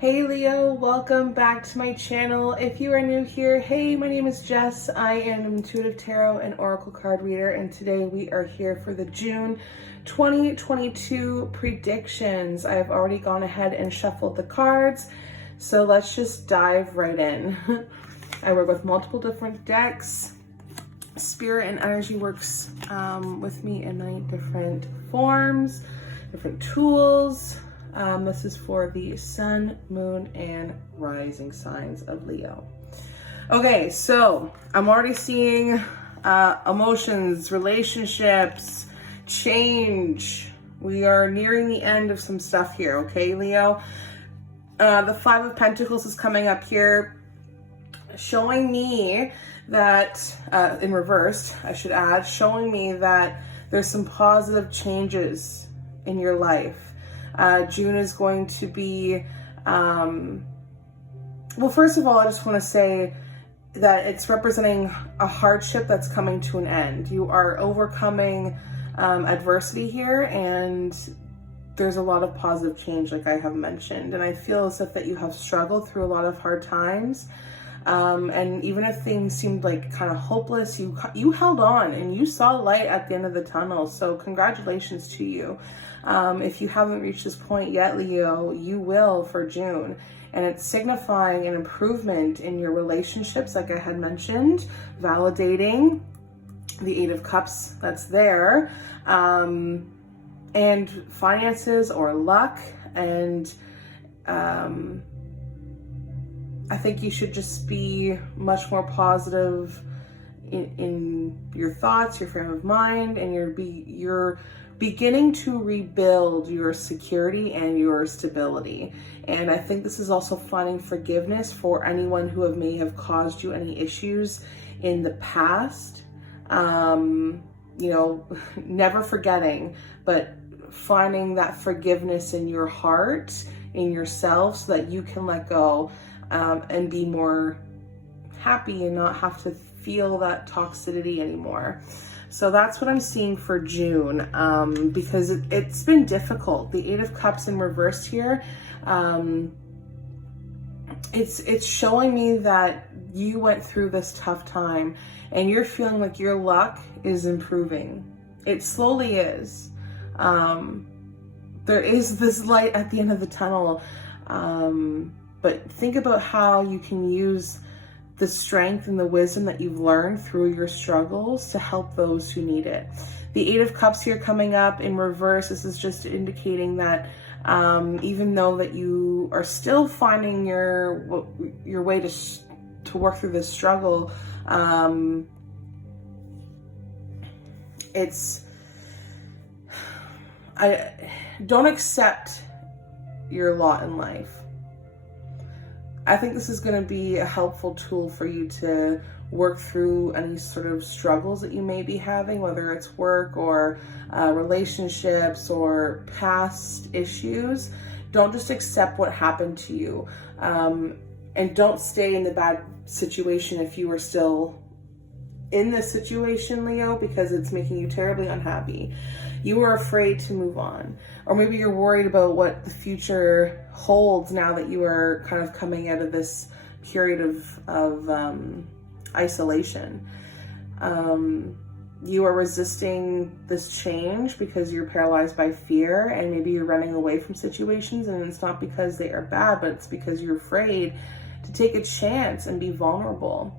Hey Leo, welcome back to my channel. If you are new here, hey, my name is Jess. I am an intuitive tarot and oracle card reader, and today we are here for the June 2022 predictions. I've already gone ahead and shuffled the cards, so let's just dive right in. I work with multiple different decks. Spirit and energy works with me in many different forms, different tools. This is for the sun, moon, and rising signs of Leo. Okay, so I'm already seeing emotions, relationships, change. We are nearing the end of some stuff here, okay, Leo? The Five of Pentacles is coming up here, showing me that, in reverse, I should add, showing me that there's some positive changes in your life. June is going to be, well, first of all, I just want to say that it's representing a hardship that's coming to an end. You are overcoming adversity here, and there's a lot of positive change, like I have mentioned. And I feel as if that you have struggled through a lot of hard times. And even if things seemed like kind of hopeless, you held on and you saw light at the end of the tunnel. So congratulations to you. If you haven't reached this point yet, Leo, you will for June. And it's signifying an improvement in your relationships, like I had mentioned, validating the Eight of Cups that's there, and finances or luck. And I think you should just be much more positive in your thoughts, your frame of mind, and you're beginning to rebuild your security and your stability. And I think this is also finding forgiveness for anyone who may have caused you any issues in the past. Never forgetting, but finding that forgiveness in your heart, in yourself, so that you can let go and be more happy and not have to feel that toxicity anymore. So that's what I'm seeing for June, because it's been difficult. The Eight of Cups in reverse here, it's showing me that you went through this tough time and you're feeling like your luck is improving. It slowly is. There is this light at the end of the tunnel, but think about how you can use the strength and the wisdom that you've learned through your struggles to help those who need it. The Eight of Cups here coming up in reverse, this is just indicating that even though that you are still finding your way to work through this struggle, don't accept your lot in life. I think this is going to be a helpful tool for you to work through any sort of struggles that you may be having, whether it's work or relationships or past issues. Don't just accept what happened to you. And don't stay in the bad situation if you are still in this situation, Leo, because it's making you terribly unhappy. You are afraid to move on, or maybe you're worried about what the future holds now that you are kind of coming out of this period of isolation. You are resisting this change because you're paralyzed by fear, and maybe you're running away from situations, and it's not because they are bad, but it's because you're afraid to take a chance and be vulnerable.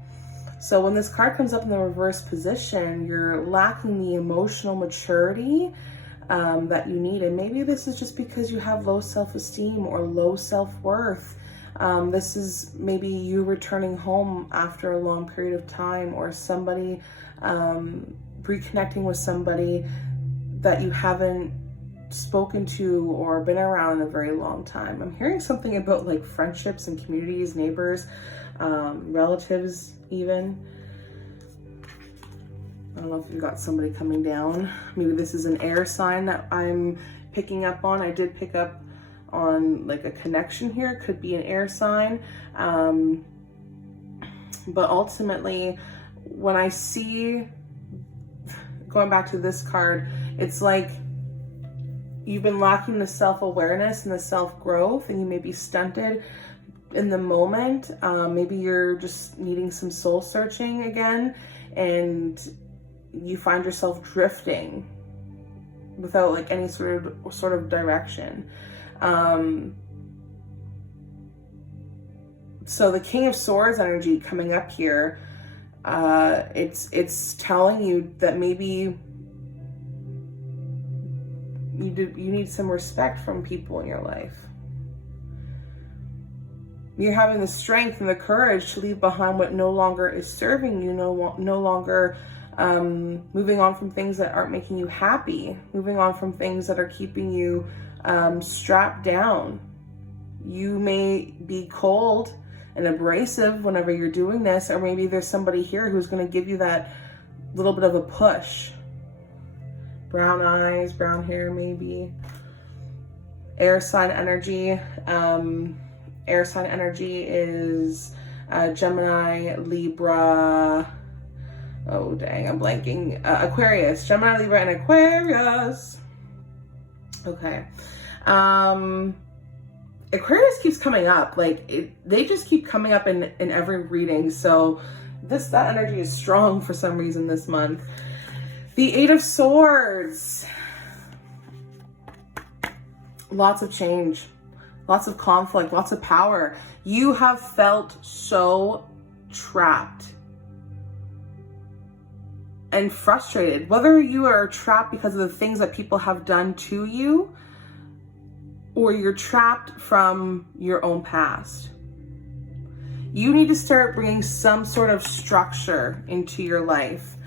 So when this card comes up in the reverse position, you're lacking the emotional maturity that you need. And maybe this is just because you have low self-esteem or low self-worth. This is maybe you returning home after a long period of time, or somebody reconnecting with somebody that you haven't spoken to or been around in a very long time. I'm hearing something about like friendships and communities, neighbors, relatives even. I don't know if you've got somebody coming down. Maybe this is an air sign that I'm picking up on. I did pick up on like a connection here. It could be an air sign. But ultimately, when I see, going back to this card, it's like you've been lacking the self-awareness and the self-growth, and you may be stunted in the moment. Maybe you're just needing some soul searching again, and you find yourself drifting without like any sort of direction. So the King of Swords energy coming up here, it's telling you that maybe you need some respect from people in your life. You're having the strength and the courage to leave behind what no longer is serving you, no longer moving on from things that aren't making you happy, moving on from things that are keeping you strapped down. You may be cold and abrasive whenever you're doing this, or maybe there's somebody here who's going to give you that little bit of a push. Brown eyes, brown hair, maybe. Air sign energy. Air sign energy is Gemini, Libra. Oh, dang, I'm blanking. Aquarius. Gemini, Libra, and Aquarius. Okay. Aquarius keeps coming up. Like, they just keep coming up in every reading. So that energy is strong for some reason this month. The Eight of Swords. Lots of change, lots of conflict, lots of power. You have felt so trapped and frustrated, whether you are trapped because of the things that people have done to you, or you're trapped from your own past. You need to start bringing some sort of structure into your life.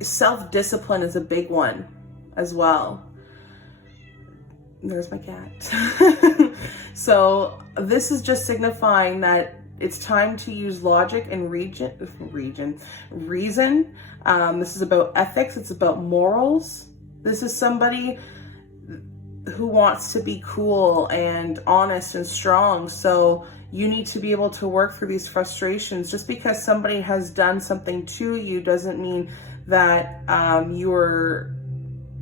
Self-discipline is a big one as well. There's my cat. So this is just signifying that it's time to use logic and reason. This is about ethics. It's about morals. This is somebody who wants to be cool and honest and strong. So you need to be able to work through these frustrations. Just because somebody has done something to you doesn't mean that you're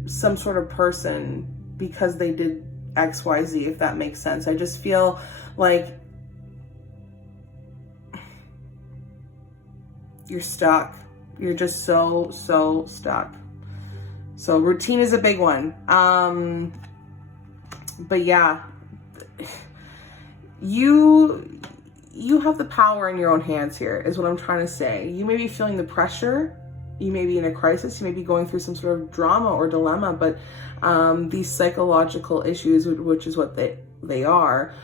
some sort of person because they did XYZ, if that makes sense. I just feel like you're stuck. You're just so stuck. So routine is a big one. But yeah, you have the power in your own hands here, is what I'm trying to say. You may be feeling the pressure. You may be in a crisis. You may be going through some sort of drama or dilemma, but these psychological issues, which is what they are,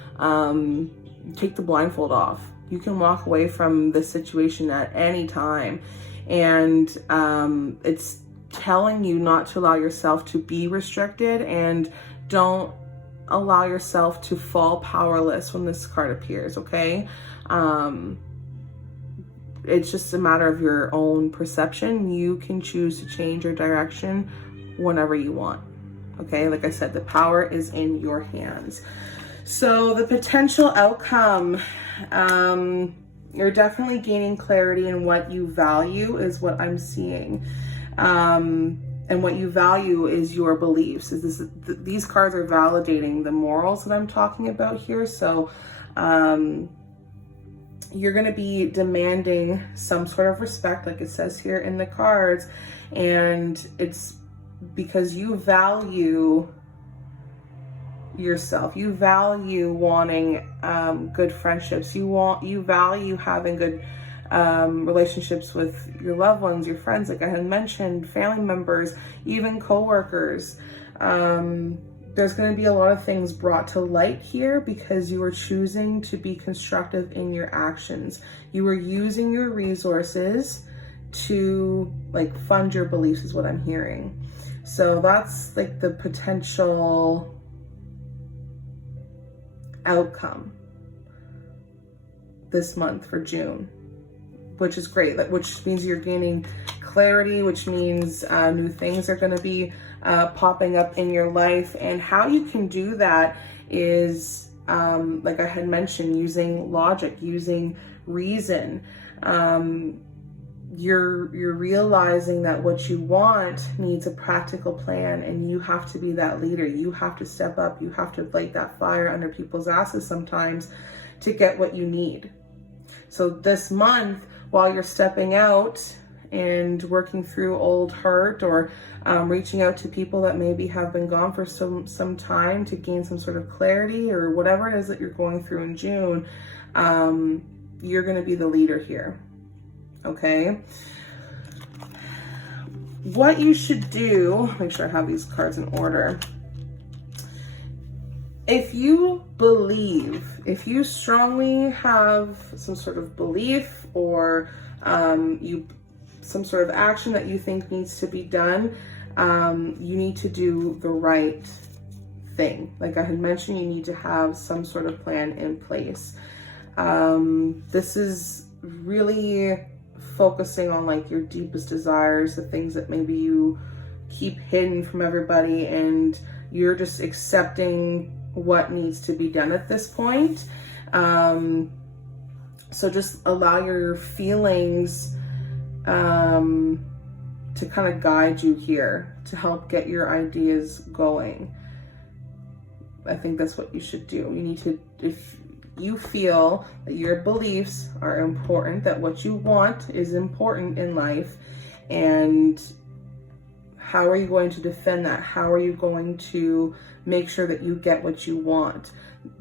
take the blindfold off. You can walk away from this situation at any time. And it's telling you not to allow yourself to be restricted, and don't allow yourself to fall powerless when this card appears, okay? It's just a matter of your own perception. You can choose to change your direction whenever you want, okay? Like I said, the power is in your hands. So the potential outcome, you're definitely gaining clarity in what you value, is what I'm seeing. And what you value is your beliefs. These cards are validating the morals that I'm talking about here. So you're going to be demanding some sort of respect, like it says here in the cards. And it's because you value yourself. You value wanting good friendships. You value having good relationships with your loved ones, your friends, like I had mentioned, family members, even co-workers. There's going to be a lot of things brought to light here because you are choosing to be constructive in your actions. You are using your resources to like fund your beliefs, is what I'm hearing. So that's like the potential outcome this month for June, which is great, which means you're gaining clarity, which means new things are going to be popping up in your life. And how you can do that is, like I had mentioned, using logic, using reason. you're realizing that what you want needs a practical plan, and you have to be that leader. You have to step up. You have to light that fire under people's asses sometimes to get what you need. So this month, while you're stepping out and working through old hurt, or reaching out to people that maybe have been gone for some time to gain some sort of clarity, or whatever it is that you're going through in June, you're going to be the leader here. Okay. What you should do, make sure I have these cards in order. If you believe, if you strongly have some sort of belief, or some sort of action that you think needs to be done, you need to do the right thing. Like I had mentioned, you need to have some sort of plan in place. This is really focusing on like your deepest desires, the things that maybe you keep hidden from everybody, and you're just accepting what needs to be done at this point. So just allow your feelings to kind of guide you here, to help get your ideas going. I think that's what you should do. You need to, if you feel that your beliefs are important, that what you want is important in life, and how are you going to defend that? How are you going to make sure that you get what you want?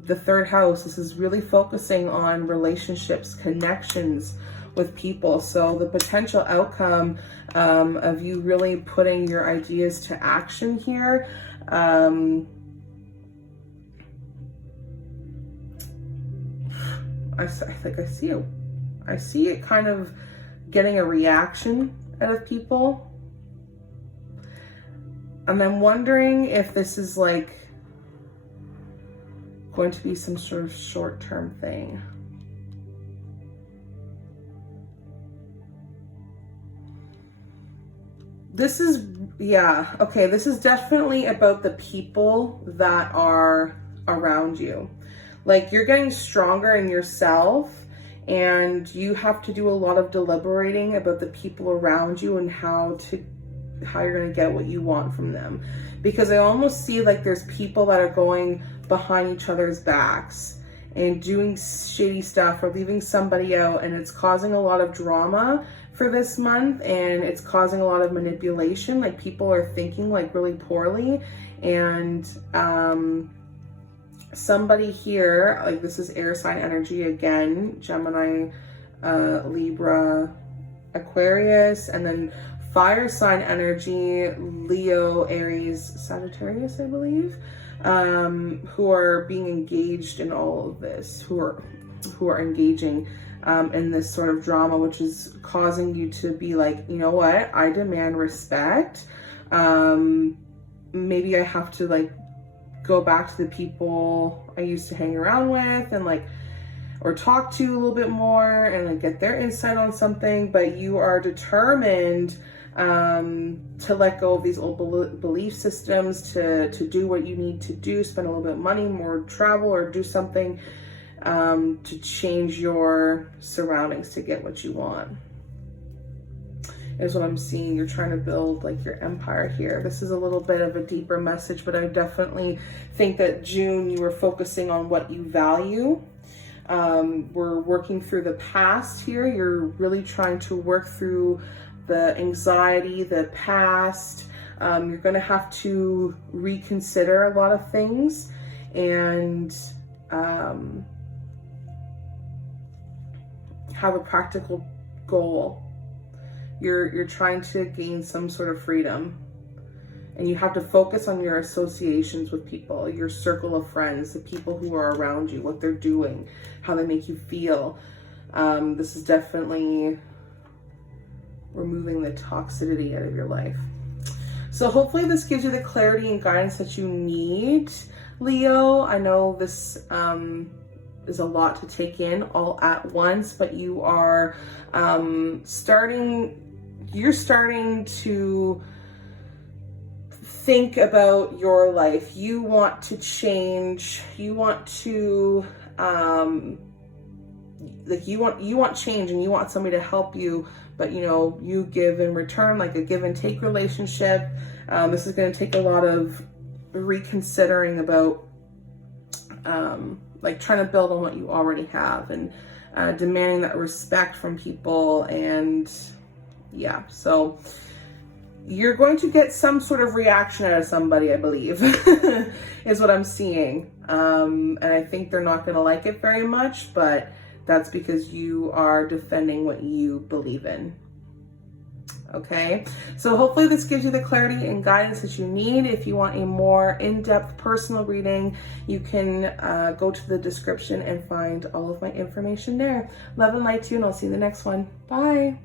The third house, this is really focusing on relationships, connections with people. So the potential outcome of you really putting your ideas to action here, I think I see it kind of getting a reaction out of people. And I'm wondering if this is like going to be some sort of short-term thing. This is, yeah, okay, this is definitely about the people that are around you. Like you're getting stronger in yourself, and you have to do a lot of deliberating about the people around you and how you're going to get what you want from them. Because I almost see like there's people that are going behind each other's backs and doing shady stuff, or leaving somebody out, and it's causing a lot of drama for this month, and it's causing a lot of manipulation. Like people are thinking like really poorly, and somebody here, like this is air sign energy again, Gemini, Libra, Aquarius, and then fire sign energy, Leo, Aries, Sagittarius, I believe, who are being engaged in all of this, who are engaging in this sort of drama, which is causing you to be like, you know what, I demand respect. Maybe I have to like go back to the people I used to hang around with, and like, or talk to a little bit more, and like get their insight on something. But you are determined to let go of these old belief systems, to do what you need to do, spend a little bit of money, more travel, or do something to change your surroundings to get what you want. Is what I'm seeing. You're trying to build like your empire here. This is a little bit of a deeper message, but I definitely think that June, you were focusing on what you value. We're working through the past here. You're really trying to work through the anxiety, the past. You're going to have to reconsider a lot of things, and have a practical goal. You're trying to gain some sort of freedom, and you have to focus on your associations with people, your circle of friends, the people who are around you, what they're doing, how they make you feel. This is definitely removing the toxicity out of your life. So hopefully this gives you the clarity and guidance that you need, Leo. I know this is a lot to take in all at once, but you are starting to think about your life. You want to change. You want to like you want change and you want somebody to help you, but you know, you give in return, like a give and take relationship. This is going to take a lot of reconsidering about like trying to build on what you already have, and demanding that respect from people. And yeah, so you're going to get some sort of reaction out of somebody, I believe, is what I'm seeing. And I think they're not going to like it very much, but that's because you are defending what you believe in. Okay, so hopefully this gives you the clarity and guidance that you need. If you want a more in-depth personal reading, you can go to the description and find all of my information there. Love and light to you, and I'll see you in the next one. Bye.